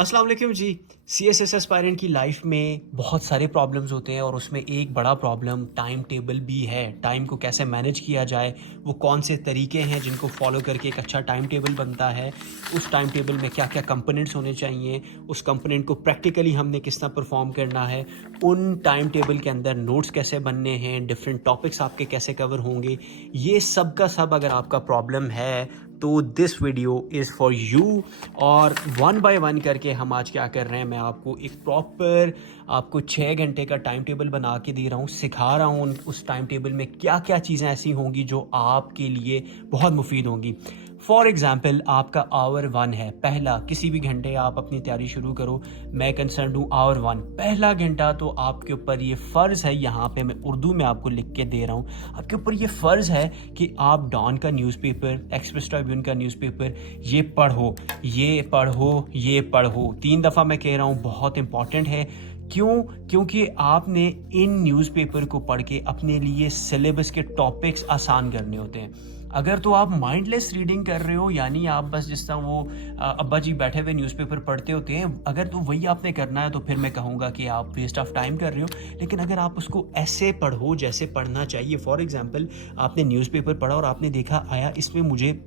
अस्सलाम वालेकुम जी। CSS aspirant की लाइफ में बहुत सारे प्रॉब्लम्स होते हैं और उसमें एक बड़ा प्रॉब्लम टाइम टेबल भी है। टाइम को कैसे मैनेज किया जाए, वो कौन से तरीके हैं जिनको फॉलो करके एक अच्छा टाइम टेबल बनता है, उस टाइम टेबल में क्या क्या कंपोनेंट्स होने चाहिए, उस कंपोनेंट को प्रैक्टिकली हमने किस तरह परफॉर्म करना है, उन टाइम टेबल के अंदर नोट्स कैसे बनने हैं, डिफरेंट टॉपिक्स आपके कैसे कवर होंगे, ये सब का सब अगर आपका प्रॉब्लम है तो this video is for you. और वन बाय वन करके हम आज क्या कर रहे हैं, मैं आपको एक प्रॉपर आपको 6 घंटे का टाइम टेबल बना के दे रहा हूँ, सिखा रहा हूँ उस टाइम टेबल में क्या क्या चीज़ें ऐसी होंगी जो आपके लिए बहुत मुफीद होंगी। फॉर एग्ज़ाम्पल आपका आवर 1 है, पहला किसी भी घंटे आप अपनी तैयारी शुरू करो। मैं कंसर्न हूँ आवर 1 पहला घंटा, तो आपके ऊपर ये फ़र्ज़ है, यहाँ पे मैं उर्दू में आपको लिख के दे रहा हूँ, आपके ऊपर ये फ़र्ज़ है कि आप डॉन का न्यूज़पेपर, एक्सप्रेस ट्रिब्यून का न्यूज़पेपर ये पढ़ो, ये पढ़ो, ये पढ़ो। 3 दफ़ा मैं कह रहा हूँ, बहुत इंपॉर्टेंट है। क्यों? क्योंकि आपने इन न्यूज़पेपर को पढ़ के अपने लिए सिलेबस के टॉपिक्स आसान करने होते हैं। अगर तो आप माइंडलेस रीडिंग कर रहे हो, यानी आप बस जिस तरह वो अब्बा जी बैठे हुए न्यूज़पेपर पढ़ते होते हैं, अगर तो वही आपने करना है तो फिर मैं कहूँगा कि आप वेस्ट ऑफ टाइम कर रहे हो। लेकिन अगर आप उसको ऐसे पढ़ो जैसे पढ़ना चाहिए, फॉर एग्जांपल आपने न्यूज़पेपर पढ़ा और आपने देखा आया इसमें मुझे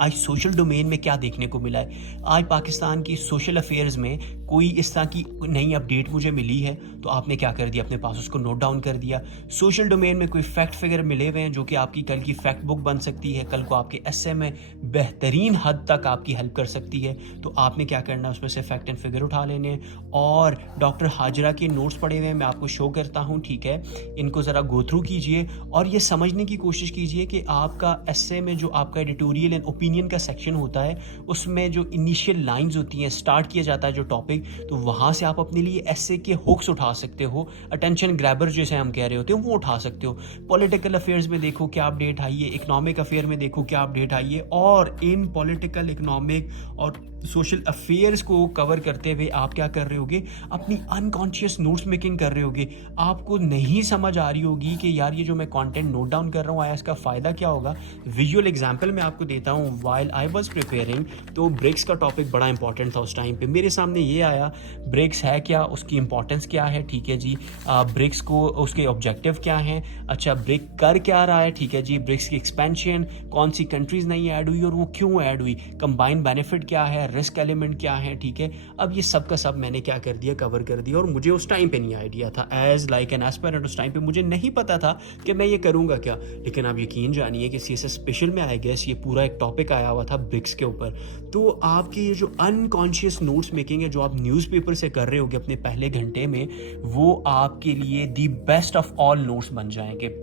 आज सोशल डोमेन में क्या देखने को मिला है, आज पाकिस्तान की सोशल अफेयर्स में कोई इस तरह की नई अपडेट मुझे मिली है, तो आपने क्या कर दिया, अपने पास उसको नोट डाउन कर दिया। सोशल डोमेन में कोई फैक्ट फिगर मिले हुए हैं जो कि आपकी कल की फैक्ट बुक बन सकती है, कल को आपके एस्से में बेहतरीन हद तक आपकी हेल्प कर सकती है, तो आपने क्या करना है, उसमें से फैक्ट एंड फिगर उठा लेने हैं। और डॉक्टर हाजरा के नोट्स पढ़े हुए हैं, मैं आपको शो करता हूँ, ठीक है, इनको ज़रा गो थ्रू कीजिए और ये समझने की कोशिश कीजिए कि आपका एस्से में जो आपका एडिटोरियल एंड ओपिनियन का सेक्शन होता है, उसमें जो इनिशियल लाइंस होती हैं, स्टार्ट किया जाता है जो टॉपिक, तो वहाँ से आप अपने लिए एस्से के हुक्स उठा सकते हो, अटेंशन ग्रैबर जैसे हम कह रहे होते हैं वो उठा सकते हो। पॉलिटिकल अफेयर्स में देखो क्या अपडेट आई है, इकोनॉमिक अफेयर में देखो क्या अपडेट आई है, और इन पॉलिटिकल, इकोनॉमिक और सोशल अफेयर्स को कवर करते हुए आप क्या कर रहे होगे, अपनी अनकॉन्शियस नोट्स मेकिंग कर रहे होगे। आपको नहीं समझ आ रही होगी कि यार ये जो मैं कंटेंट नोट डाउन कर रहा हूँ आया इसका फ़ायदा क्या होगा। विजुअल एग्जांपल मैं आपको देता हूँ। व्हाइल आई वाज प्रिपेयरिंग, तो ब्रिक्स का टॉपिक बड़ा इंपॉर्टेंट था उस टाइम पे, मेरे सामने ये आया ब्रिक्स है क्या, उसकी इंपॉर्टेंस क्या है, ठीक है जी, ब्रिक्स को उसके ऑब्जेक्टिव क्या हैं, अच्छा ब्रिक कर क्या रहा है, ठीक है जी, ब्रिक्स की एक्सपेंशन, कौन सी कंट्रीज़ नहीं ऐड हुई और वो क्यों ऐड हुई, कंबाइंड बेनिफिट क्या है, रिस्क एलिमेंट क्या है, ठीक है। अब ये सब का सब मैंने क्या कर दिया, कवर कर दिया, और मुझे उस टाइम पे नहीं आइडिया था एज लाइक एन एस्पायरेंट, उस टाइम पे मुझे नहीं पता था कि मैं ये करूँगा क्या। लेकिन आप यकीन जानिए कि सीएसएस स्पेशल में आई गेस ये पूरा एक टॉपिक आया हुआ था ब्रिक्स के ऊपर। तो आपके ये जो अनकॉन्शियस नोट्स मेकिंग है जो आप न्यूज़पेपर से कर रहे होगे अपने पहले घंटे में, वो आपके लिए the best of all notes बन जाएंगे।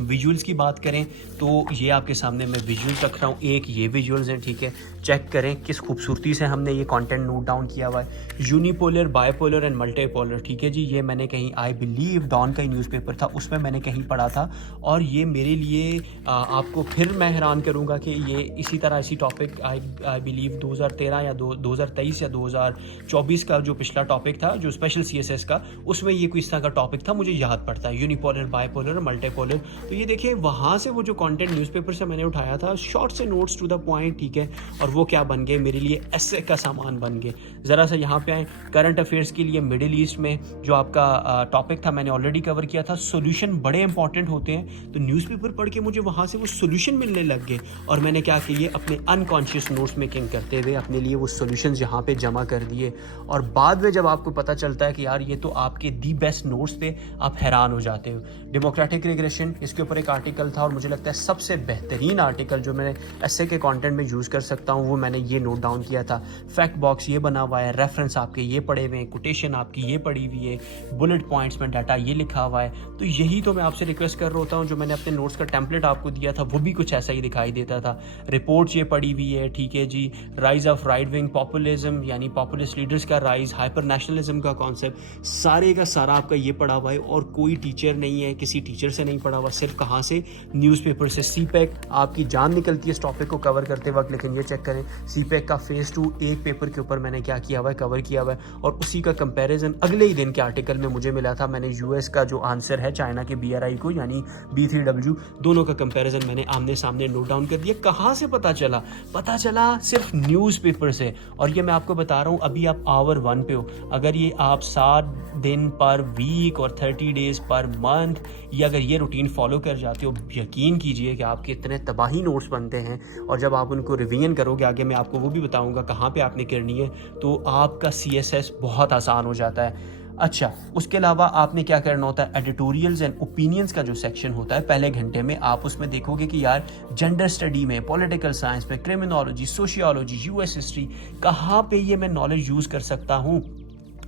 विजुअल्स की बात करें तो ये आपके सामने मैं विजुअल्स रख रहा हूँ, एक ये विजुअल्स हैं, ठीक है, चेक करें किस खूबसूरती से हमने ये कंटेंट नोट डाउन किया हुआ है। यूनिपोलर, बायपोलर एंड मल्टीपोलर, ठीक है जी, ये मैंने कहीं आई बिलीव डॉन का ही न्यूज़पेपर था उसमें मैंने कहीं पढ़ा था, और ये मेरे लिए आपको फिर मैं हैरान करूँगा कि ये इसी तरह इसी टॉपिक आई बिलीव 2013 या 2023 या 2024 का जो पिछला टॉपिक था जो स्पेशल सीएसएस का, उसमें ये कोई इस तरह का टॉपिक था, मुझे याद पड़ता है, यूनिपोलर, बायपोलर और मल्टीपोलर। तो ये देखिए वहाँ से वो जो कंटेंट न्यूज़पेपर से मैंने उठाया था, शॉर्ट से नोट्स टू द पॉइंट, ठीक है, और वो क्या बन गए, मेरे लिए एस्से का सामान बन गए। ज़रा सा यहाँ पे आए, करंट अफेयर्स के लिए मिडिल ईस्ट में जो आपका टॉपिक था मैंने ऑलरेडी कवर किया था। सोल्यूशन बड़े इंपॉर्टेंट होते हैं, तो न्यूज़पेपर पढ़ के मुझे वहाँ से वो सोल्यूशन मिलने लग गए, और मैंने क्या किए, अपने अनकॉन्शियस नोट्स मेकिंग करते हुए अपने लिए वो सोल्यूशन यहाँ पे जमा कर दिए। और बाद में जब आपको पता चलता है कि यार ये तो आपके दी बेस्ट नोट्स थे, आप हैरान हो जाते हो। डेमोक्रेटिक रिग्रेशन, इसके ऊपर एक आर्टिकल था और मुझे लगता है सबसे बेहतरीन आर्टिकल जो मैंने एस्से के कंटेंट में यूज़ कर सकता हूँ, वो मैंने ये नोट डाउन किया था। फैक्ट बॉक्स ये बना हुआ है, रेफरेंस आपके ये पड़े हुए हैं, कोटेशन आपकी ये पड़ी हुई है, बुलेट पॉइंट्स में डाटा ये लिखा हुआ है। तो यही तो मैं आपसे रिक्वेस्ट कर रहा होता हूँ, जो मैंने अपने नोट्स का टेम्पलेट आपको दिया था वो भी कुछ ऐसा ही दिखाई देता था। रिपोर्ट्स ये पड़ी हुई है, ठीक है जी, rise of right wing populism, यानी पॉपुलिस्ट लीडर्स का राइज, हाइपर नेशनलिज्म का कॉन्सेप्ट, सारे का सारा आपका ये पड़ा हुआ है, और कोई टीचर नहीं है, किसी टीचर से नहीं पढ़ा हुआ, सिर्फ कहाँ से, न्यूज़पेपर से। सीपेक, आपकी जान निकलती है इस टॉपिक को कवर करते वक्त, लेकिन ये चेक करें। सीपेक का फेज़ 2 एक पेपर के ऊपर मैंने क्या किया हुआ है, कवर किया हुआ है, और उसी का कंपैरिजन अगले ही दिन के आर्टिकल में मुझे मिला था। मैंने यूएस का जो आंसर है चाइना के BRI को यानी B3W, दोनों का कंपैरिजन मैंने आमने सामने नोट डाउन कर दिया। कहाँ से पता चला? पता चला सिर्फ न्यूज़पेपर से। और ये मैं आपको बता रहा हूँ, अभी आप आवर 1 पे हो। अगर ये आप 7 दिन पर वीक और 30 डेज़ पर मंथ ये अगर ये रूटीन फॉलो कर जाते हो, यकीन कीजिए कि आपके इतने तबाही नोट्स बनते हैं। और जब आप उनको रिवीजन करोगे, आगे मैं आपको वो भी बताऊंगा कहाँ पे आपने करनी है, तो आपका CSS बहुत आसान हो जाता है। अच्छा, उसके अलावा आपने क्या करना होता है, एडिटोरियल्स एंड ओपिनियंस का जो सेक्शन होता है पहले घंटे में, आप उसमें देखोगे कि यार जेंडर स्टडी में, पॉलिटिकल साइंस में, क्रिमिनोलॉजी, सोशियोलॉजी, US हिस्ट्री, कहाँ पे ये मैं नॉलेज यूज़ कर सकता हूँ।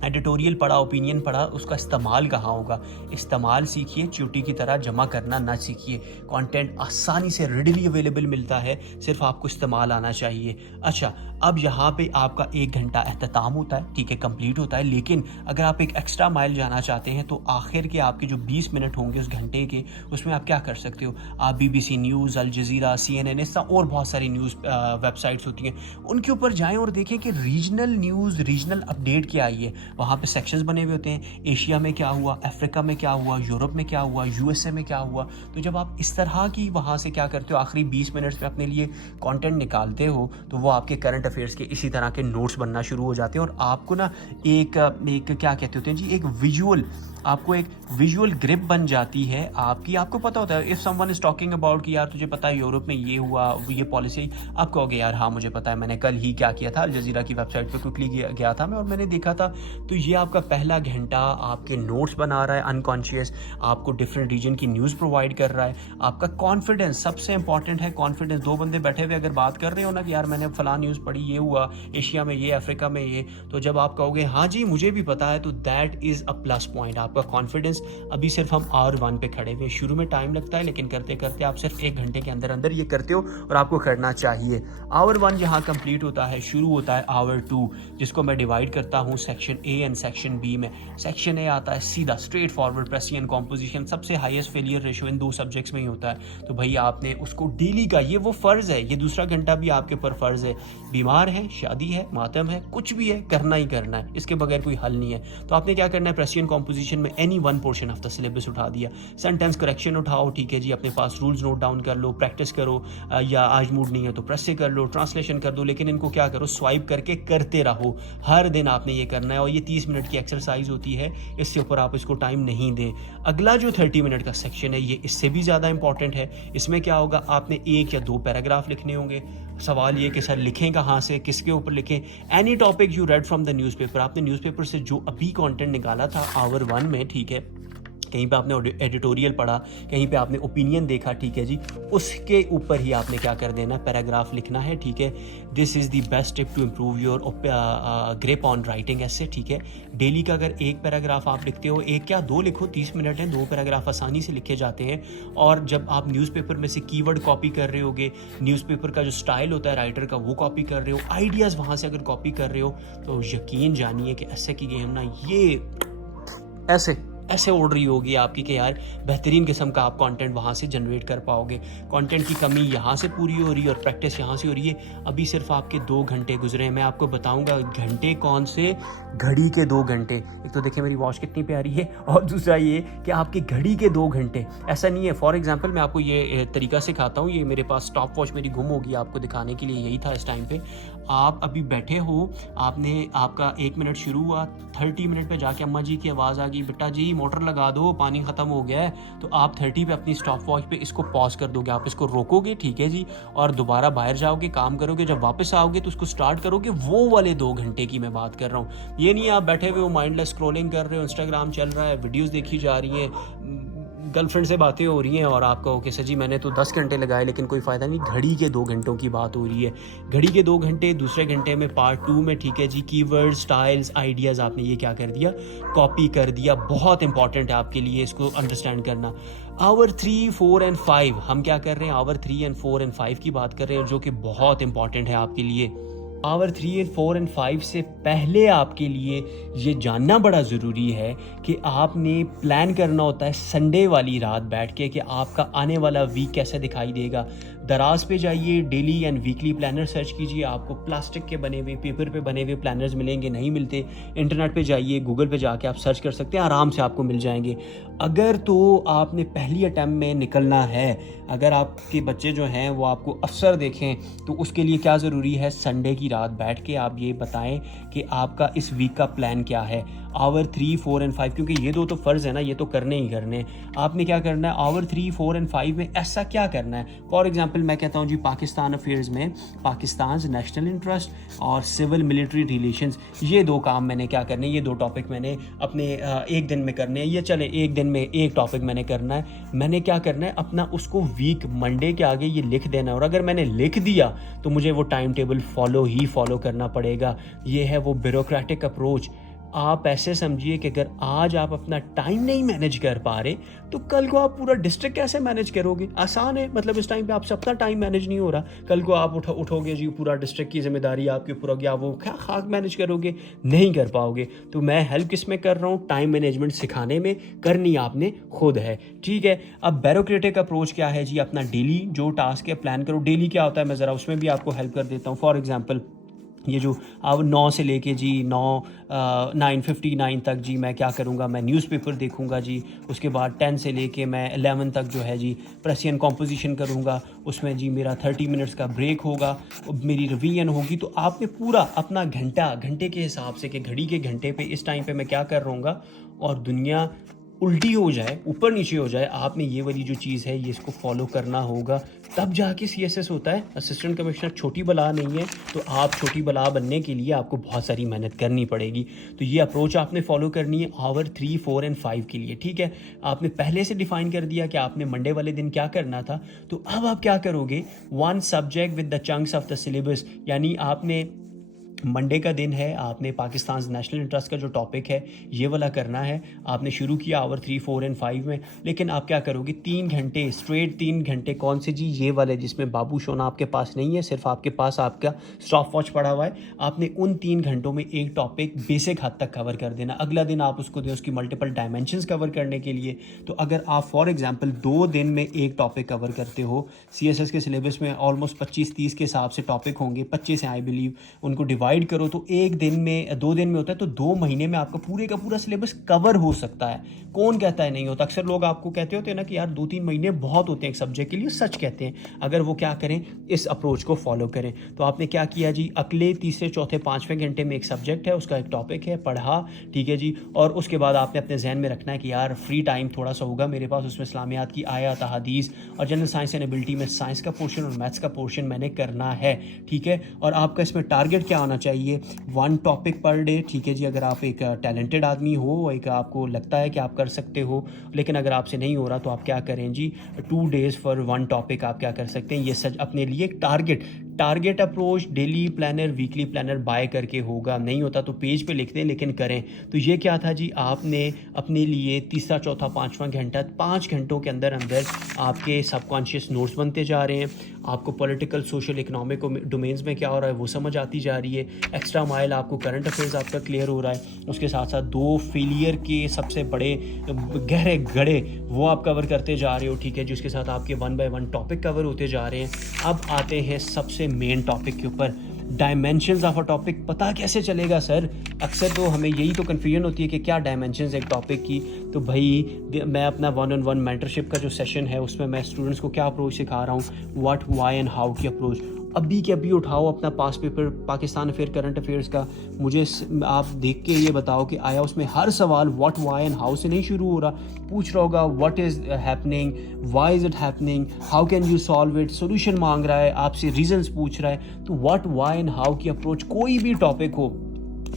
एडिटोरियल पढ़ा, ओपिनियन पढ़ा, उसका इस्तेमाल कहाँ होगा। इस्तेमाल सीखिए, चींटी की तरह जमा करना ना सीखिए। कंटेंट आसानी से रेडिली अवेलेबल मिलता है, सिर्फ आपको इस्तेमाल आना चाहिए। अच्छा, अब यहाँ पे आपका 1 घंटा एहतताम होता है, ठीक है, कंप्लीट होता है। लेकिन अगर आप एक एक्स्ट्रा माइल जाना चाहते हैं तो आखिर के आपके जो 20 मिनट होंगे उस घंटे के, उसमें आप क्या कर सकते हो, आप BBC news, Al Jazeera, CNN, ऐसा और बहुत सारी न्यूज़ वेबसाइट्स होती हैं, उनके ऊपर जाएँ और देखें कि रीजनल न्यूज़, रीजनल अपडेट क्या आई है। वहाँ पे सेक्शंस बने हुए होते हैं, एशिया में क्या हुआ, अफ्रीका में क्या हुआ, यूरोप में क्या हुआ, USA में क्या हुआ। तो जब आप इस तरह की वहाँ से क्या करते हो, आखिरी 20 मिनट्स में अपने लिए कंटेंट निकालते हो, तो वो आपके करंट अफेयर्स के इसी तरह के नोट्स बनना शुरू हो जाते हैं। और आपको ना एक क्या कहते होते हैं जी, एक विजुअल, आपको एक विजुअल ग्रिप बन जाती है आपकी। आपको पता होता है, if someone is talking about कि यार तुझे पता है यूरोप में ये हुआ, ये पॉलिसी, आप कहोगे यार हाँ मुझे पता है, मैंने कल ही क्या किया था, अल जज़ीरा की वेबसाइट पे क्विकली गया था मैं और मैंने देखा था। तो ये आपका पहला घंटा आपके नोट्स बना रहा है, अनकॉन्शियस आपको डिफरेंट रीजन की न्यूज़ प्रोवाइड कर रहा है। आपका कॉन्फिडेंस सबसे इंपॉर्टेंट है। कॉन्फिडेंस, दो बंदे बैठे हुए अगर बात कर रहे हो ना कि यार मैंने फलां न्यूज़ पढ़ी, ये हुआ, एशिया में ये, अफ्रीका में ये, तो जब आप कहोगे हाँ जी मुझे भी पता है, तो that is a plus point. आपका कॉन्फिडेंस, अभी सिर्फ हम आवर 1 पे खड़े हुए, शुरू में टाइम लगता है लेकिन करते करते आप सिर्फ 1 घंटे के अंदर अंदर ये करते हो और आपको करना चाहिए। आवर 1 यहाँ कंप्लीट होता है, शुरू होता है आवर 2, जिसको मैं डिवाइड करता हूँ section A and section B में। सेक्शन A आता है सीधा स्ट्रेट फॉरवर्ड, प्रेसियन, कॉम्पोजिशन, सबसे highest failure ratio in 2 subjects में ही होता है। तो भाई आपने उसको डेली का, ये वो फ़र्ज़ है, ये दूसरा घंटा भी आपके ऊपर फ़र्ज़ है। बीमार है, शादी है, मातम है, कुछ भी है, करना ही करना है, इसके बगैर कोई हल नहीं है। तो आपने क्या करना है, प्रेसियन कॉम्पोजिशन में any one portion of the syllabus उठा दिया, सेंटेंस करेक्शन उठाओ, ठीक है जी, अपने पास रूल्स नोट डाउन कर लो, प्रैक्टिस करो, या आज मूड नहीं है तो प्रेस से कर लो, ट्रांसलेशन कर दो, लेकिन इनको क्या करो, स्वाइप करके करते रहो। हर दिन आपने ये करना है और ये 30 मिनट की एक्सरसाइज होती है, इससे ऊपर आप इसको टाइम नहीं दें। अगला जो 30 मिनट का सेक्शन है ये इससे भी ज़्यादा इंपॉर्टेंट है। इसमें क्या होगा, आपने 1 या 2 पैराग्राफ लिखने होंगे। सवाल ये कि सर लिखें कहाँ से, किसके ऊपर लिखें। Any topic you read from the newspaper, आपने न्यूज़पेपर से जो अभी कंटेंट निकाला था आवर 1 में, ठीक है, कहीं पे आपने एडिटोरियल पढ़ा, कहीं पे आपने ओपिनियन देखा, ठीक है जी, उसके ऊपर ही आपने क्या कर देना, पैराग्राफ लिखना है, ठीक है। This is the best tip to improve your grip on writing ऐसे, ठीक है। डेली का अगर 1 पैराग्राफ आप लिखते हो, 1 क्या 2 लिखो, 30 मिनट हैं, 2 पैराग्राफ आसानी से लिखे जाते हैं। और जब आप न्यूज़पेपर में से कीवर्ड कॉपी कर रहे होगे, न्यूज़पेपर का जो स्टाइल होता है राइटर का वो कॉपी कर रहे हो, आइडियाज़ वहाँ से अगर कॉपी कर रहे हो, तो यकीन जानिए कि ऐसे की गेम ना, ये ऐसे उड़ रही होगी आपकी कि यार बेहतरीन किस्म का आप कंटेंट वहाँ से जनरेट कर पाओगे। कंटेंट की कमी यहाँ से पूरी हो रही है और प्रैक्टिस यहाँ से हो रही है। अभी सिर्फ आपके 2 घंटे गुजरे हैं, मैं आपको बताऊंगा घंटे कौन से, घड़ी के 2 घंटे। एक तो देखिए मेरी वॉच कितनी प्यारी है, और दूसरा ये कि आपकी घड़ी के 2 घंटे। ऐसा नहीं है, फॉर एग्जाम्पल मैं आपको ये तरीका सिखाता हूँ, ये मेरे पास स्टॉप वॉच मेरी गुम होगी, आपको दिखाने के लिए यही था इस टाइम पे। आप अभी बैठे हो, आपने, आपका 1 मिनट शुरू हुआ, 30 मिनट पे जाके अम्मा जी की आवाज़ आ गई, बेटा जी मोटर लगा दो, पानी ख़त्म हो गया है, तो आप 30 पे अपनी स्टॉप वॉच पे इसको पॉज कर दोगे, आप इसको रोकोगे, ठीक है जी, और दोबारा बाहर जाओगे, काम करोगे, जब वापस आओगे तो उसको स्टार्ट करोगे। वो वाले 2 घंटे की मैं बात कर रहा हूँ। ये नहीं आप बैठे हुए हो माइंडलेस स्क्रॉलिंग कर रहे हो, इंस्टाग्राम चल रहा है, वीडियोज़ देखी जा रही हैं, गर्लफ्रेंड से बातें हो रही हैं, और आप कहो कि सर जी मैंने तो 10 घंटे लगाए लेकिन कोई फ़ायदा नहीं। घड़ी के 2 घंटों की बात हो रही है। घड़ी के 2 घंटे, दूसरे घंटे में पार्ट 2 में, ठीक है जी, कीवर्ड, स्टाइल्स, आइडियाज़ आपने ये क्या कर दिया, कॉपी कर दिया। बहुत इंपॉर्टेंट है आपके लिए इसको अंडरस्टैंड करना। आवर 3, 4 एंड 5 हम क्या कर रहे हैं, आवर 3 एंड 4 एंड 5 की बात कर रहे हैं, जो कि बहुत इंपॉर्टेंट है आपके लिए। आवर 3 एंड 4 एंड 5 से पहले आपके लिए ये जानना बड़ा ज़रूरी है कि आपने प्लान करना होता है संडे वाली रात बैठ के कि आपका आने वाला वीक कैसे दिखाई देगा। दराज पे जाइए, daily and weekly planner search कीजिए, आपको प्लास्टिक के बने हुए, पेपर पे बने हुए प्लानर्स मिलेंगे, नहीं मिलते इंटरनेट पे जाइए, गूगल पे जाके आप सर्च कर सकते हैं, आराम से आपको मिल जाएंगे। अगर तो आपने पहली अटैम्प्ट में निकलना है, अगर आपके बच्चे जो हैं वो आपको अफसर देखें, तो उसके लिए क्या ज़रूरी है, संडे की रात बैठ के आप ये बताएं कि आपका इस वीक का प्लान क्या है। आवर 3, 4 एंड 5, क्योंकि ये दो तो फ़र्ज़ है ना, ये तो करने ही करने। आपने क्या करना है, आवर 3, 4 एंड 5 में ऐसा क्या करना है। फॉर एग्जांपल मैं कहता हूँ जी, पाकिस्तान अफेयर्स में पाकिस्तान नेशनल इंटरेस्ट और सिविल मिलिट्री रिलेशंस, ये दो काम मैंने क्या करने, ये दो टॉपिक मैंने अपने एक दिन में करने हैं। ये चले एक दिन में एक टॉपिक मैंने करना है। मैंने क्या करना है, अपना उसको वीक मंडे के आगे ये लिख देना है, और अगर मैंने लिख दिया तो मुझे वो टाइम टेबल फॉलो करना पड़ेगा। ये है वो ब्यूरोक्रेटिक अप्रोच। आप ऐसे समझिए कि अगर आज आप अपना टाइम नहीं मैनेज कर पा रहे तो कल को आप पूरा डिस्ट्रिक्ट कैसे मैनेज करोगे। आसान है, मतलब इस टाइम पे आपसे अपना टाइम मैनेज नहीं हो रहा, कल को आप उठोगे जी, पूरा डिस्ट्रिक्ट की जिम्मेदारी आपके ऊपर होगी, आप वो क्या खाक मैनेज करोगे, नहीं कर पाओगे। तो मैं हेल्प किस में कर रहा हूँ, टाइम मैनेजमेंट सिखाने में, करनी आपने खुद है, ठीक है। अब ब्यूरोक्रेटिक अप्रोच क्या है जी, अपना डेली जो टास्क है प्लान करो। डेली क्या होता है, मैं ज़रा उसमें भी आपको हेल्प कर देता हूँ। फॉर एग्जाम्पल ये जो अब 9 से लेके जी 9:59 तक जी मैं क्या करूँगा, मैं न्यूज़पेपर देखूँगा जी। उसके बाद 10 से लेके मैं 11 तक जो है जी प्रेसियन कॉम्पोजिशन करूँगा। उसमें जी मेरा 30 मिनट्स का ब्रेक होगा, मेरी रिवीजन होगी। तो आपने पूरा अपना घंटे के हिसाब से कि घड़ी के घंटे पे इस टाइम पे मैं क्या कर रहूँगा, और दुनिया उल्टी हो जाए, ऊपर नीचे हो जाए, आपने ये वाली जो चीज़ है ये इसको फॉलो करना होगा, तब जाके CSS होता है। असिस्टेंट कमिश्नर छोटी बला नहीं है, तो आप छोटी बला बनने के लिए आपको बहुत सारी मेहनत करनी पड़ेगी। तो ये अप्रोच आपने फॉलो करनी है आवर 3, 4 एंड 5 के लिए, ठीक है। आपने पहले से डिफाइन कर दिया कि आपने मंडे वाले दिन क्या करना था। तो अब आप क्या करोगे, 1 subject with the chunks of the syllabus, यानी आपने मंडे का दिन है, आपने पाकिस्तान नेशनल इंटरेस्ट का जो टॉपिक है ये वाला करना है। आपने शुरू किया आवर 3, 4 एंड 5 में, लेकिन आप क्या करोगे, 3 घंटे स्ट्रेट, 3 घंटे कौन से जी, ये वाले जिसमें बाबू सोना आपके पास नहीं है, सिर्फ आपके पास आपका स्टॉप वॉच पड़ा हुआ है। आपने उन 3 घंटों में एक टॉपिक बेसिक हद तक कवर कर देना। अगला दिन आप उसको दें उसकी मल्टीपल डायमेंशंस कवर करने के लिए। तो अगर आप फॉर एग्जांपल 2 दिन में एक टॉपिक कवर करते हो, CSS के सिलेबस में ऑलमोस्ट 25-30 के हिसाब से टॉपिक होंगे, 25 हैं आई बिलीव, उनको डिवाइड करो तो एक दिन में, 2 दिन में होता है, तो 2 महीने में आपका पूरे का पूरा सिलेबस कवर हो सकता है। कौन कहता है नहीं होता, अक्सर लोग आपको कहते होते हैं ना कि यार 2-3 महीने बहुत होते हैं एक सब्जेक्ट के लिए, सच कहते हैं अगर वो क्या करें, इस अप्रोच को फॉलो करें। तो आपने क्या किया जी, अगले तीसरे चौथे 5वें घंटे में एक सब्जेक्ट है, उसका एक टॉपिक है, पढ़ा, ठीक है जी। और उसके बाद आपने अपने जहन में रखना है कि यार फ्री टाइम थोड़ा सा होगा मेरे पास, उसमें इस्लामियात की आयत, हदीस और जनरल साइंस एंड एबिलिटी में साइंस का पोर्शन और मैथ्स का पोर्शन मैंने करना है, ठीक है। और आपका इसमें टारगेट क्या होना चाहिए, 1 टॉपिक पर डे, ठीक है जी। अगर आप एक टैलेंटेड आदमी हो, एक आपको लगता है कि आप कर सकते हो, लेकिन अगर आपसे नहीं हो रहा तो आप क्या करें जी, 2 डेज़ फॉर 1 टॉपिक आप क्या कर सकते हैं, ये सच अपने लिए target approach daily planner, weekly planner buy करके होगा। नहीं होता तो पेज पे लिख दें, लेकिन करें। तो ये क्या था जी, आपने अपने लिए तीसरा चौथा 5वां घंटा, 5 घंटों के अंदर अंदर आपके सबकॉन्शियस नोट्स बनते जा रहे हैं। आपको पॉलिटिकल, सोशल, इकोनॉमिक डोमेन्स में क्या हो रहा है वो समझ आती जा रही है। एक्स्ट्रा माइल आपको करंट अफेयर्स आपका क्लियर हो रहा है। उसके साथ साथ 2 फेलियर के सबसे बड़े गहरे गड़े वो आप कवर करते जा रहे हो, ठीक है जी। उसके साथ आपके 1 बाय 1 टॉपिक कवर होते जा रहे हैं। अब आते हैं सबसे मेन टॉपिक के ऊपर, डायमेंशंस ऑफ अ टॉपिक। पता कैसे चलेगा सर, अक्सर तो हमें यही तो कन्फ्यूजन होती है कि क्या डायमेंशंस एक टॉपिक की। तो भाई मैं अपना 1-on-1 मेंटरशिप का जो सेशन है उसमें मैं स्टूडेंट्स को क्या अप्रोच सिखा रहा हूँ, व्हाट, व्हाई एंड हाउ की अप्रोच। अभी के अभी उठाओ अपना past paper Pakistan affair current affairs का, मुझे आप देख के ये बताओ कि आया उसमें हर सवाल व्हाट, व्हाई एंड हाउ से नहीं शुरू हो रहा, पूछ रहा होगा what is happening, why is it happening, how can you solve it, solution मांग रहा है आपसे, रीजंस पूछ रहा है। तो व्हाट, व्हाई एंड हाउ की अप्रोच कोई भी टॉपिक हो।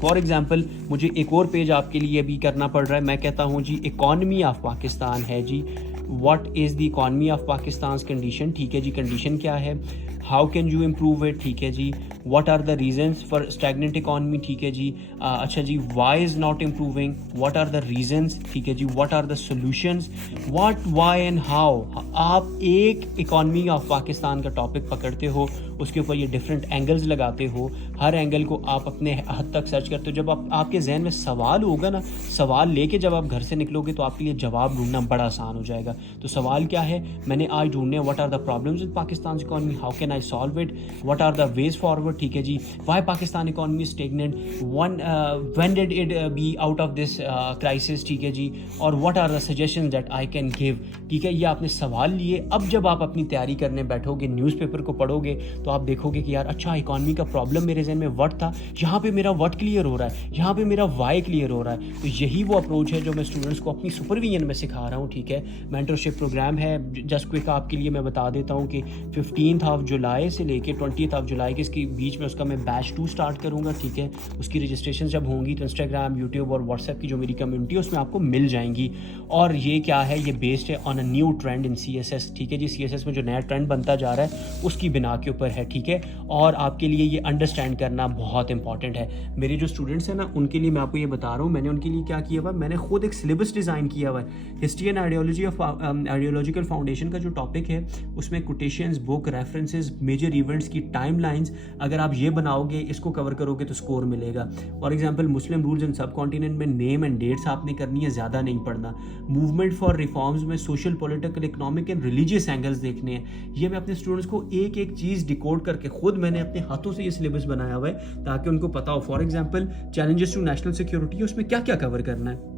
फॉर एग्जाम्पल मुझे एक और पेज आपके लिए भी करना पड़ रहा है। मैं कहता हूँ जी इकॉनमी ऑफ पाकिस्तान है जी, what is the economy of Pakistan condition, ठीक है जी। कंडीशन क्या है, how can you improve it, ठीक है जी। What are the reasons for stagnant economy, ठीक है जी। अच्छा जी, why is not improving, what are the reasons, ठीक है जी। What are the solutions, what, why and how. आप एक इकॉनमी ऑफ पाकिस्तान का टॉपिक पकड़ते हो, उसके ऊपर ये डिफरेंट एंगल्स लगाते हो, हर एंगल को आप अपने हद तक सर्च करते हो। जब आपके जहन में सवाल होगा ना, सवाल लेके जब आप घर से निकलोगे तो आपके लिए जवाब ढूंढना बड़ा आसान हो जाएगा। तो सवाल क्या है, मैंने आज ढूंढने, what are the problems with Pakistan economy, how can I solve it, what are the ways forward, ठीक है जी। Why Pakistan economy stagnant, when did it be out of this crisis, ठीक है जी। और what are the suggestion that I can give, ठीक है। ये आपने सवाल लिए। अब जब आप अपनी तैयारी करने बैठोगे, न्यूज़पेपर को पढ़ोगे, तो आप देखोगे कि यार अच्छा, इकॉनमी का प्रॉब्लम मेरे जहन में व्हाट था, यहाँ पे मेरा व्हाट क्लियर हो रहा है, यहाँ पे मेरा वाई क्लियर हो रहा है। तो यही वो अप्रोच है जो मैं स्टूडेंट्स को अपनी सुपरविजन में सिखा रहा हूँ, ठीक है। मेंटरशिप प्रोग्राम है, जस्ट क्विक आपके लिए मैं बता देता हूँ कि 15 जुलाई से लेके 20 जुलाई के इसके बीच में उसका मैं बैच 2 स्टार्ट करूँगा, ठीक है। उसकी रजिस्ट्रेशन जब होंगी तो इंस्टाग्राम, यूट्यूब और व्हाट्सएप की जो मेरी कम्युनिटी है उसमें आपको मिल जाएंगी। और ये क्या है, ये बेस्ड है on a new trend in CSS, ठीक है जी। CSS में जो नया ट्रेंड बनता जा रहा है उसकी बिना के ऊपर है, ठीक है। और आपके लिए ये अंडरस्टैंड करना बहुत इंपॉर्टेंट है। मेरे जो स्टूडेंट्स हैं ना, उनके लिए मैं आपको ये बता रहा हूँ, मैंने उनके लिए क्या किया हुआ है, मैंने खुद एक सिलेबस डिज़ाइन किया हुआ है। History and ideology of ideological foundation का जो टॉपिक है उसमें quotations, book references, major events की टाइमलाइंस, अगर आप ये बनाओगे, इसको कवर करोगे तो स्कोर मिलेगा। For example Muslim rules in सब कॉन्टिनेंट में नेम एंड डेट्स आपने करनी है, ज़्यादा नहीं पढ़ना। मूवमेंट फॉर रिफॉर्म्स में social, political, economic and religious angles देखने हैं। ये मैं अपने स्टूडेंट्स को एक एक चीज़ डिकोड करके खुद मैंने अपने हाथों से ये सिलेबस बनाया हुआ है ताकि उनको पता हो। For example challenges to national security, उसमें क्या क्या कवर करना है,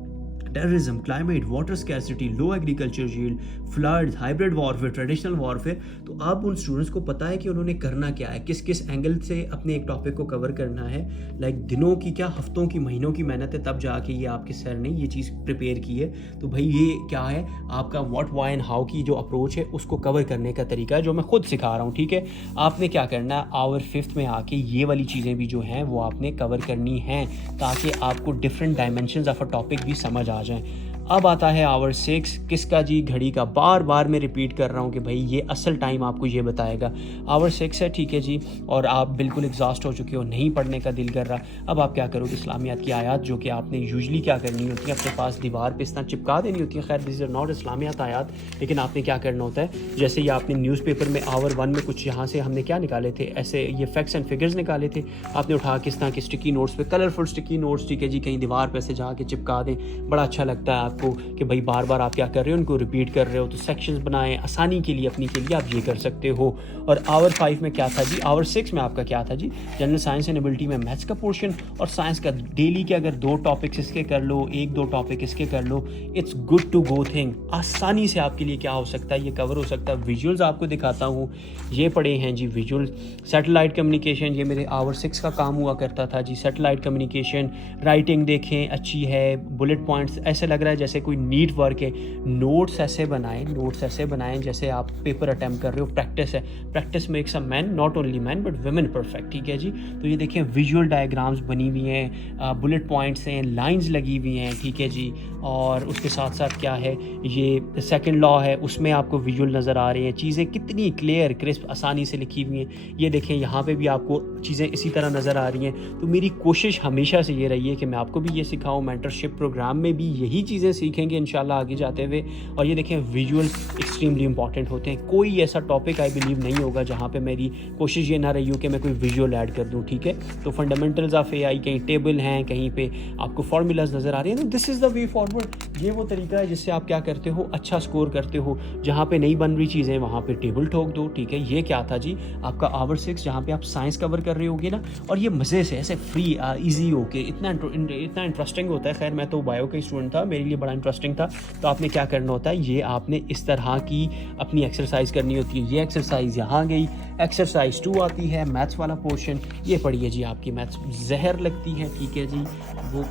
terrorism, climate, water scarcity, low agriculture yield, floods, hybrid warfare, traditional warfare. तो अब उन स्टूडेंट्स को पता है कि उन्होंने करना क्या है, किस किस एंगल से अपने एक टॉपिक को कवर करना है। लाइक दिनों की क्या, हफ्तों की, महीनों की मेहनत है, तब जाके ये आपके सर ने ये चीज़ प्रिपेयर की है। तो भाई ये क्या है, आपका व्हाट, व्हाई एंड हाउ की जो अप्रोच है उसको कवर करने का तरीका है जो मैं खुद सिखा रहा हूँ, ठीक है। आपने क्या करना है, आवर 5th में आके ये वाली चीज़ें भी जो हैं वो आपने कवर करनी हैं ताकि आपको different dimensions of a topic भी समझ आ जाएं। अब आता है आवर 6, किसका जी, घड़ी का। बार बार मैं रिपीट कर रहा हूँ कि भाई ये असल टाइम आपको ये बताएगा। आवर 6 है, ठीक है जी, और आप बिल्कुल एग्जॉस्ट हो चुके हो, नहीं पढ़ने का दिल कर रहा। अब आप क्या करोगे, इस्लामियात की आयत जो कि आपने यूजुअली क्या करनी होती है, अपने पास दीवार पे इस तरह चिपका देनी होती है। खैर दिस इज़ नॉट इस्लामियात आयत, लेकिन आपने क्या करना होता है, जैसे ये आपने न्यूज़पेपर में आवर 1 में कुछ यहाँ से हमने क्या निकाले थे, ऐसे ये फैक्ट्स एंड फिगर्स निकाले थे, आपने उठा के इस तरह के स्टिकी नोट्स पे, कलरफुल स्टिकी नोट्स, ठीक है जी, कहीं दीवार पे ऐसे जाके चिपका दें। बड़ा अच्छा लगता है आपको कि भाई बार बार आप क्या कर रहे हो, उनको रिपीट कर रहे हो। तो सेक्शंस बनाएं आसानी के लिए, अपनी के लिए आप ये कर सकते हो। और आवर 5 में क्या था जी, आवर 6 में आपका क्या था जी, जनरल साइंस एंड एबिलिटी में मैथ्स का पोर्शन और साइंस का डेली के अगर 2 टॉपिक्स इसके कर लो, 1-2 टॉपिक इसके कर लो, it's good to go thing. आसानी से आपके लिए क्या हो सकता है, ये कवर हो सकता है। विजुअल्स आपको दिखाता हूँ, ये पड़े हैं जी विजुअल। सैटेलाइट कम्युनिकेशन, ये मेरे आवर 6 का काम हुआ करता था जी। सैटेलाइट कम्युनिकेशन, राइटिंग देखें अच्छी है, बुलेट पॉइंट्स, ऐसे लग रहा है जैसे कोई नीट वर्क है। नोट्स ऐसे बनाएं जैसे आप पेपर अटेम्प्ट कर रहे हो। प्रैक्टिस है, practice makes a man, not only man but women perfect, ठीक है जी। तो ये देखें विजुअल डायग्राम्स बनी हुई हैं, बुलेट पॉइंट्स हैं, लाइंस लगी हुई हैं, ठीक है जी। और उसके साथ साथ क्या है, ये सेकंड लॉ है, उसमें आपको विजुअल नज़र आ रही हैं, चीज़ें कितनी क्लियर, क्रिस्प, आसानी से लिखी हुई हैं। ये देखें यहाँ पे भी आपको चीज़ें इसी तरह नज़र आ रही हैं। तो मेरी कोशिश हमेशा से ये रही है कि मैं आपको भी ये सिखाऊं। मेंटरशिप प्रोग्राम में भी यही चीज़ें सीखेंगे इंशाल्लाह आगे जाते हुए। और ये देखें विजुअल एक्सट्रीमली इंपॉर्टेंट होते हैं। कोई ऐसा टॉपिक आई बिलीव नहीं होगा जहाँ पे मेरी कोशिश ये ना रही हो कि मैं कोई विजुअल ऐड कर दूँ, ठीक है। तो फंडामेंटल्स ऑफ AI, कहीं टेबल हैं, कहीं पे आपको फार्मूलाज नज़र आ रही हैं, तो this is the way forward. ये वो तरीका है जिससे आप क्या करते हो, अच्छा स्कोर करते हो। जहाँ पे नहीं बन रही चीज़ें वहाँ पे टेबल ठोक दो, ठीक है। ये क्या था जी, आपका आवर 6 जहाँ पे आप साइंस कवर कर रहे होगे ना, और ये मज़े से ऐसे फ्री ईजी होके, इतना इंटरेस्टिंग होता है। खैर मैं तो बायो का स्टूडेंट था, मेरे लिए बड़ा इंटरेस्टिंग था। तो आपने क्या करना होता है, ये आपने इस तरह की अपनी एक्सरसाइज करनी होती है। ये एक्सरसाइज यहाँ गई, एक्सरसाइज 2 आती है मैथ्स वाला पोर्शन, ये पढ़िए जी, आपकी मैथ्स जहर लगती है, ठीक है जी। वो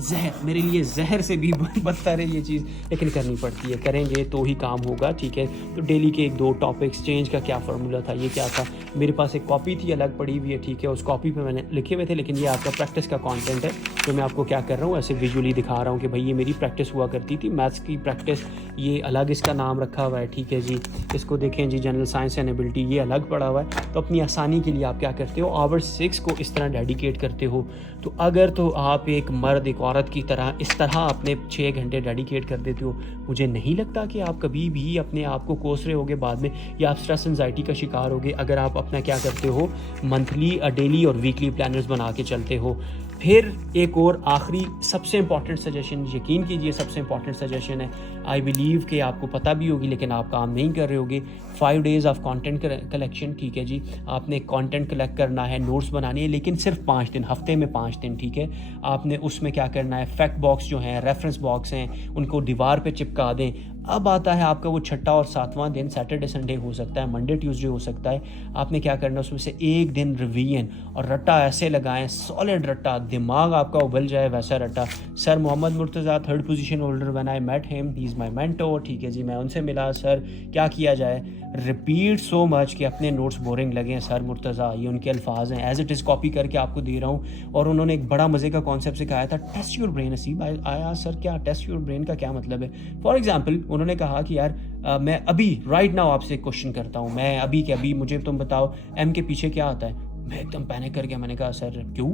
ज़हर, मेरे लिए ज़हर से भी बदतर है ये चीज़, लेकिन करनी पड़ती है, करेंगे तो ही काम होगा, ठीक है। तो डेली के 1-2 टॉपिक्स, चेंज का क्या फ़ॉर्मूला था, ये क्या था, मेरे पास एक कॉपी थी अलग पड़ी हुई है, ठीक है, उस कॉपी पे मैंने लिखे हुए थे, लेकिन ये आपका प्रैक्टिस का कंटेंट है। तो मैं आपको क्या कर रहा हूँ, ऐसे विजुअली दिखा रहा हूँ कि भाई ये मेरी प्रैक्टिस हुआ करती थी, मैथ्स की प्रैक्टिस, ये अलग इसका नाम रखा हुआ है, ठीक है जी। इसको देखें जी, जनरल साइंस एंड एबिलिटी, ये अलग पड़ा हुआ है। तो अपनी आसानी के लिए आप क्या करते हो, आवर 6 को इस तरह डेडिकेट करते हो। तो अगर तो आप एक मर्द एक औरत की तरह इस तरह अपने 6 घंटे डेडिकेट कर देते हो, मुझे नहीं लगता कि आप कभी भी अपने आप को कोस रहे होगे बाद में, या आप स्ट्रेस एंजाइटी का शिकार होगे अगर आप अपना क्या करते हो, मंथली, डेली और वीकली प्लानर्स बना के चलते हो। फिर एक और आखिरी सबसे इंपॉर्टेंट सजेशन, यकीन कीजिए सबसे इंपॉर्टेंट सजेशन है, आई बिलीव कि आपको पता भी होगी लेकिन आप काम नहीं कर रहे होगे, 5 डेज़ ऑफ कंटेंट कलेक्शन, ठीक है जी। आपने कंटेंट कलेक्ट करना है, नोट्स बनाने हैं, लेकिन सिर्फ 5 दिन, हफ्ते में 5 दिन, ठीक है। आपने उसमें क्या करना है, फैक्ट बॉक्स जो हैं, रेफरेंस बॉक्स हैं, उनको दीवार पे चिपका दें। अब आता है आपका वो छठा और 7वां दिन, सैटरडे संडे हो सकता है, मंडे ट्यूसडे हो सकता है। आपने क्या करना है, उसमें से एक दिन रिवीजन और रट्टा ऐसे लगाएं, सॉलिड रट्टा, दिमाग आपका उबल जाए वैसा रट्टा। Sir Mohammad Murtaza 3rd position holder, when I met him he is my mentor, ठीक है जी। मैं उनसे मिला, सर क्या किया जाए, रिपीट सो मच कि अपने नोट्स बोरिंग लगें सर मुर्तज़ा, ये उनके अल्फाज हैं, एज इट इज़ कॉपी करके आपको दे रहा हूँ। और उन्होंने एक बड़ा मज़े का कॉन्सेप्ट सिखाया था, टेस्ट योर ब्रेन। असीब आया, सर क्या टेस्ट योर ब्रेन का क्या मतलब है। फॉर एग्जाम्पल उन्होंने कहा कि यार मैं अभी राइट नाउ आपसे एक क्वेश्चन करता हूँ, मैं अभी के अभी, मुझे तुम बताओ एम के पीछे क्या आता है। मैं एकदम पैनिक कर गया, मैंने कहा सर क्यों,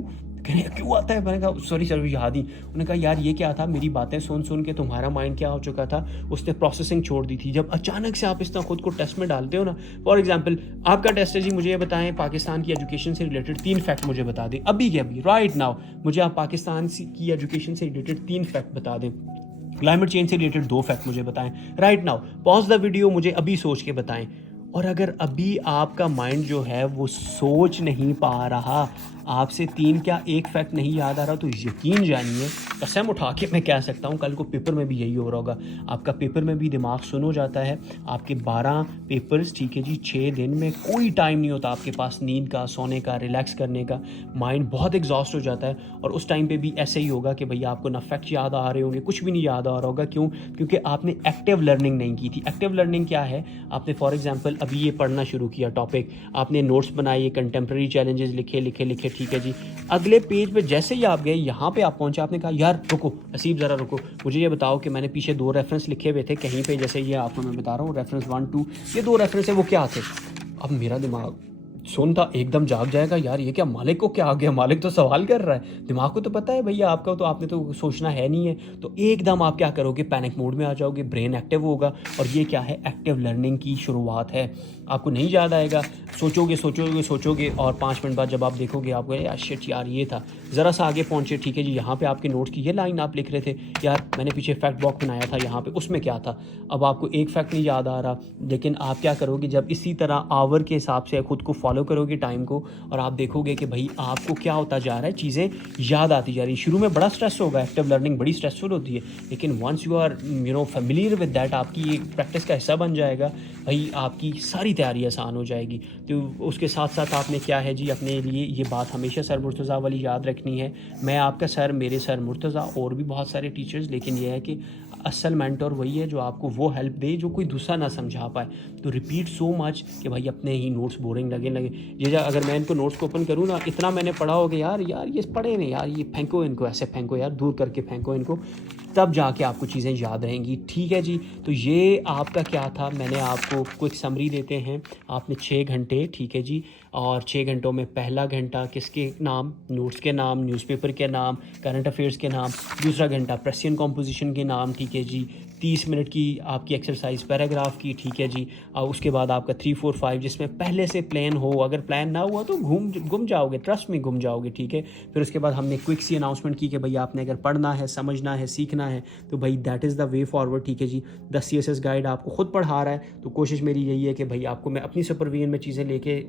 कहने क्यों आता है, मैंने कहा सॉरी सर याद ही। उन्होंने कहा यार ये क्या था, मेरी बातें सुन सुन के तुम्हारा माइंड क्या हो चुका था, उसने प्रोसेसिंग छोड़ दी थी। जब अचानक से आप इस तरह खुद को टेस्ट में डालते हो ना, फॉर एग्जांपल आपका टेस्ट है जी, मुझे ये बताएं पाकिस्तान की एजुकेशन से रिलेटेड 3 फैक्ट मुझे बता दें, अभी के अभी राइट नाउ मुझे आप पाकिस्तान की एजुकेशन से रिलेटेड 3 फैक्ट बता दें। क्लाइमेट चेंज से रिलेटेड 2 फैक्ट मुझे बताएं right now, pause the video, मुझे अभी सोच के बताएं। और अगर अभी आपका माइंड जो है वो सोच नहीं पा रहा, आपसे 3 क्या 1 फैक्ट नहीं याद आ रहा, तो यकीन जानिए, कसम उठा के मैं कह सकता हूँ कल को पेपर में भी यही हो रहा होगा। आपका पेपर में भी दिमाग सुन हो जाता है। आपके 12 पेपर्स, ठीक है जी, 6 दिन में कोई टाइम नहीं होता आपके पास नींद का, सोने का, रिलैक्स करने का। माइंड बहुत एग्जॉस्ट हो जाता है और उस टाइम पे भी ऐसे ही होगा कि भैया आपको ना फैक्ट याद आ रहे होंगे, कुछ भी नहीं याद आ रहा होगा। क्यों? क्योंकि आपने एक्टिव लर्निंग नहीं की थी। एक्टिव लर्निंग क्या है? आपने फॉर एग्जाम्पल अभी ये पढ़ना शुरू किया टॉपिक, आपने नोट्स बनाए, कंटेम्प्रेरी चैलेंजेस लिखे, ठीक है जी। अगले पेज पे जैसे ही आप गए, यहाँ पे आप पहुंचे, आपने कहा यार रुको असीब ज़रा रुको, मुझे ये बताओ कि मैंने पीछे 2 रेफरेंस लिखे हुए थे कहीं पे, जैसे ये आपको मैं बता रहा हूँ रेफरेंस 1 2, ये 2 रेफरेंस है, वो क्या थे। अब मेरा दिमाग सुनता एकदम जाग जाएगा, यार ये क्या, मालिक को क्या आ गया, मालिक तो सवाल कर रहा है, दिमाग को तो पता है भैया आपका, तो आपने तो सोचना है नहीं है। तो एकदम आप क्या करोगे, पैनिक मोड में आ जाओगे, ब्रेन एक्टिव होगा। और ये क्या है, एक्टिव लर्निंग की शुरुआत है। आपको नहीं याद आएगा, सोचोगे और 5 मिनट बाद जब आप देखोगे आपको यार शिट यार ये था। ज़रा सा आगे पहुँचे, ठीक है जी, यहाँ पे आपके नोट्स की ये लाइन आप लिख रहे थे, यार मैंने पीछे फैक्ट बॉक्स बनाया था यहाँ पे, उसमें क्या था। अब आपको एक फैक्ट नहीं याद आ रहा, लेकिन आप क्या करोगे, जब इसी तरह आवर के हिसाब से खुद को फॉलो करोगे टाइम को, और आप देखोगे कि भाई आपको क्या होता जा रहा है, चीज़ें याद आती जा रही। शुरू में बड़ा स्ट्रेस होगा, एक्टिव लर्निंग बड़ी स्ट्रेसफुल होती है, लेकिन once you are familiar with that, आपकी ये प्रैक्टिस का हिस्सा बन जाएगा, भाई आपकी सारी तैयारी आसान हो जाएगी। तो उसके साथ साथ आपने क्या है जी, अपने लिए ये बात हमेशा सर मुर्तज़ा वाली याद रखनी है, मैं आपका सर, मेरे सर मुर्तज़ा, और भी बहुत सारे टीचर्स, लेकिन यह है कि असल मेंटर वही है जो आपको वो हेल्प दे जो कोई दूसरा ना समझा पाए। तो रिपीट सो मच कि भाई अपने ही नोट्स बोरिंग लगे ये अगर मैं इनको नोट्स को ओपन करूँ ना, इतना मैंने पढ़ा होगा, यार ये पढ़े नहीं यार, ये फेंको इनको, ऐसे फेंको यार, दूर करके फेंको इनको, तब जाके आपको चीज़ें याद रहेंगी। ठीक है जी, तो ये आपका क्या था, मैंने आपको क्विक समरी देते हैं। आपने 6 घंटे, ठीक है जी, और 6 घंटों में पहला घंटा किसके नाम, नोट्स के नाम, न्यूज़पेपर के नाम, करंट अफेयर्स के नाम, दूसरा घंटा प्रेसियन कॉम्पोजिशन के नाम, ठीक है जी, 30 मिनट की आपकी एक्सरसाइज पैराग्राफ की, ठीक है जी। और उसके बाद आपका 3 4 5 जिसमें पहले से प्लान हो, अगर प्लान ना हुआ तो गुम जाओगे, ट्रस्ट में गुम जाओगे, ठीक है। फिर उसके बाद हमने क्विक सी अनाउंसमेंट की कि भाई आपने अगर पढ़ना है, समझना है, सीखना है, तो भाई that is the way forward, ठीक है जी। 10 CSS गाइड आपको खुद पढ़ा रहा है, तो कोशिश मेरी यही है कि भाई आपको मैं अपनी सुपरविजन में चीज़ें लेके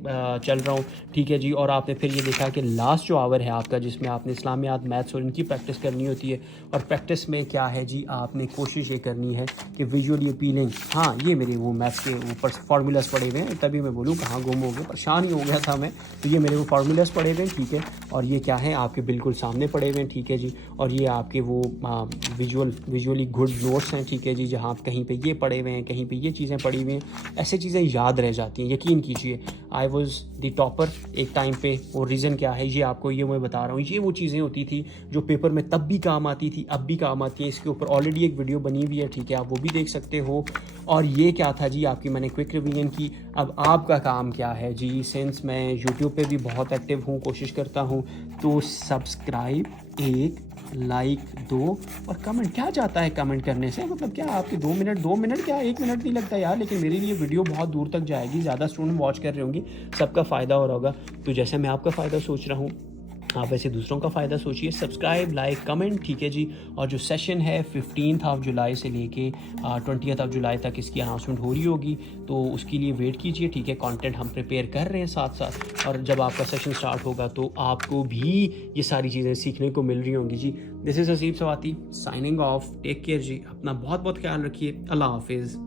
चल रहा हूँ, ठीक है जी। और आपने फिर ये देखा कि लास्ट जो आवर है आपका, जिसमें आपने इस्लामियात, मैथ्स और इनकी प्रैक्टिस करनी होती है, और प्रैक्टिस में क्या है जी, आपने कोशिश ये करनी करनी है कि विजुअली अपीलिंग, हाँ ये मेरे वो मैथ्स के ऊपर फार्मूलाज पड़े हुए हैं, तभी मैं बोलूँ कहाँ गुम हो गया, परेशान ही हो गया था मैं। तो ये मेरे वो फार्मूलाज पड़े हुए हैं, ठीक है, और ये क्या है आपके बिल्कुल सामने पड़े हुए हैं, ठीक है जी, और ये आपके वो विजुअली गुड नोट्स हैं, ठीक है जी, जहाँ कहीं पे ये पड़े हुए हैं, कहीं पे ये चीज़ें पड़ी हुई हैं, ऐसे चीज़ें याद रह जाती हैं, यकीन कीजिए। आई वॉज द टॉपर एक टाइम पे, और रीज़न क्या है ये आपको ये मैं बता रहा हूँ, ये वो चीज़ें होती थी जो पेपर में तब भी काम आती थी, अब भी काम आती है। इसके ऊपर ऑलरेडी एक वीडियो बनी हुई है, ठीक है, आप वो भी देख सकते हो। और ये क्या था जी आपकी मैंने क्विक रिवीजन की। अब आपका काम क्या है जी, सिंस मैं यूट्यूब पे भी बहुत एक्टिव हूँ, कोशिश करता हूँ, तो सब्सक्राइब, एक लाइक दो, और कमेंट। क्या जाता है कमेंट करने से, मतलब क्या आपके 2 मिनट क्या 1 मिनट नहीं लगता यार, लेकिन मेरे लिए वीडियो बहुत दूर तक जाएगी, ज़्यादा स्टूडेंट वॉच कर रहे होंगे, सबका फ़ायदा हो रहा होगा। तो जैसे मैं आपका फ़ायदा सोच रहा हूँ, आप वैसे दूसरों का फ़ायदा सोचिए। सब्सक्राइब, लाइक, कमेंट, ठीक है जी। और जो सेशन है 15 जुलाई से लेके 20 जुलाई तक इसकी अनाउंसमेंट हो रही होगी, तो उसके लिए वेट कीजिए, ठीक है। कंटेंट हम प्रिपेयर कर रहे हैं साथ साथ, और जब आपका सेशन स्टार्ट होगा तो आपको भी ये सारी चीज़ें सीखने को मिल रही होंगी जी। This is Haseeb Swati signing off. Take care जी, अपना बहुत बहुत ख्याल रखिए। अल्लाह हाफिज़।